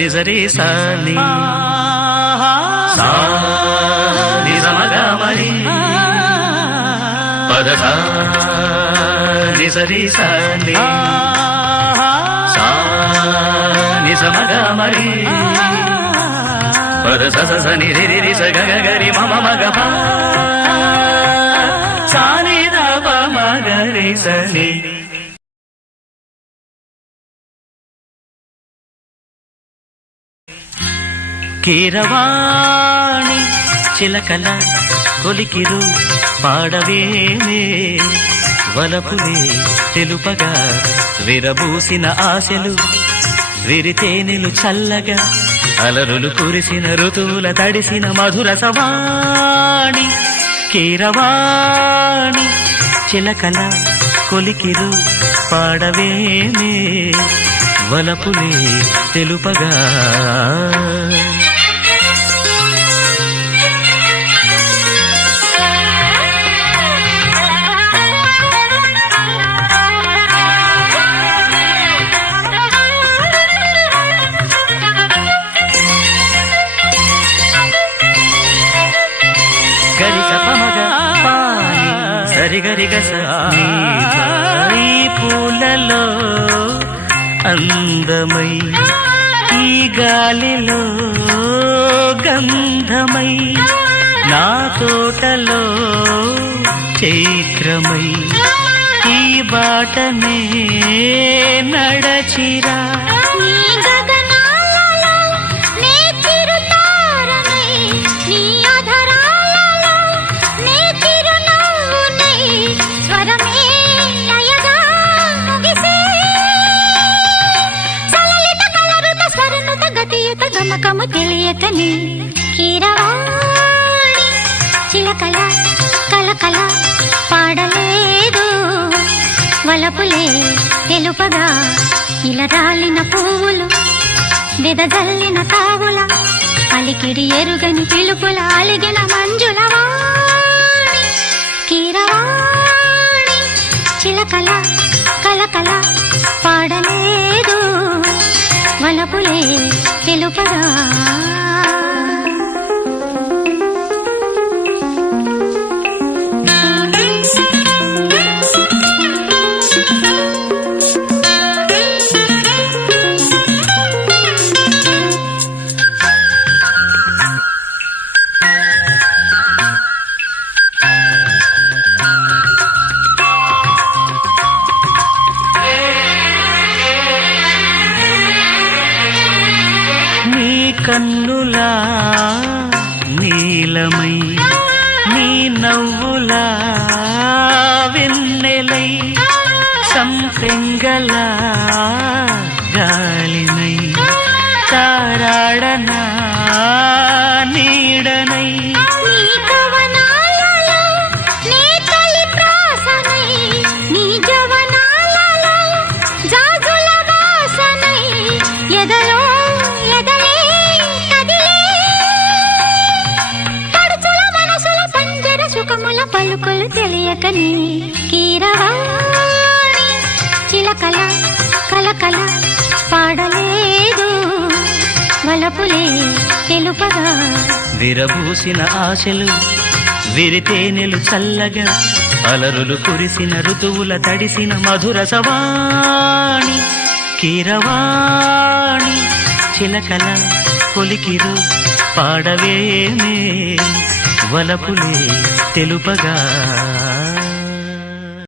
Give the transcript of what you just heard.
నిజరి సాని. సా నిజమగ మరి పద సా నిజరి సాని. సా నిజమగ మరి పద స స స ని రి స గ గ గ రి మ మ మ గ ప. సా ని ద ప మ గ రి స కీరవాణి చిలకల కొలికిరు పాడవేమే వలపులే తెలుపగా విరబూసిన ఆశలు విరితేనెలు చల్లగా అలరులు కురిసిన ఋతువుల తడిసిన మధుర సవాణి కీరవాణి చిలకల కొలికిరు పాడవేమే వలపులే తెలుపగా గరి సపమగ సరి గరి గస ఈ పూలలో అందమై ఈ గాలిలో గంధమై నా తోటలో చైత్రమై ఈ బాటనే నడచిరా నమ్మకము తెలియతని. కీరవాణి చిలకల కలకల పాడలేదు. వలపులే తెలుపగా ఇలా పువ్వులు వెదజల్లిన తావుల అలికిడి ఎరుగని పిలుపుల అలిగిన మంజుల వాణి. కీరవాణి చిలకల కలకల పాడలేదు. వలపులే తెలుపగా కన్నులా నీలమై నీ నవ్వులా వెన్నెలై సంపెంగల గాలినై తారాడనా నీడనై. ఎదలో పలుకులు తెలియకని కీరవాణి చిలకల కలకల పాడలేదు. వలపులే తెలుపగా. విరబూసిన ఆశలు విరితేనెలు చల్లగా. అలరులు కురిసిన ఋతువుల తడిసిన మధుర సవాణి. కీరవాణి చిలకల కొలికిరు పాడవేమే. వలపులే తెలుపగా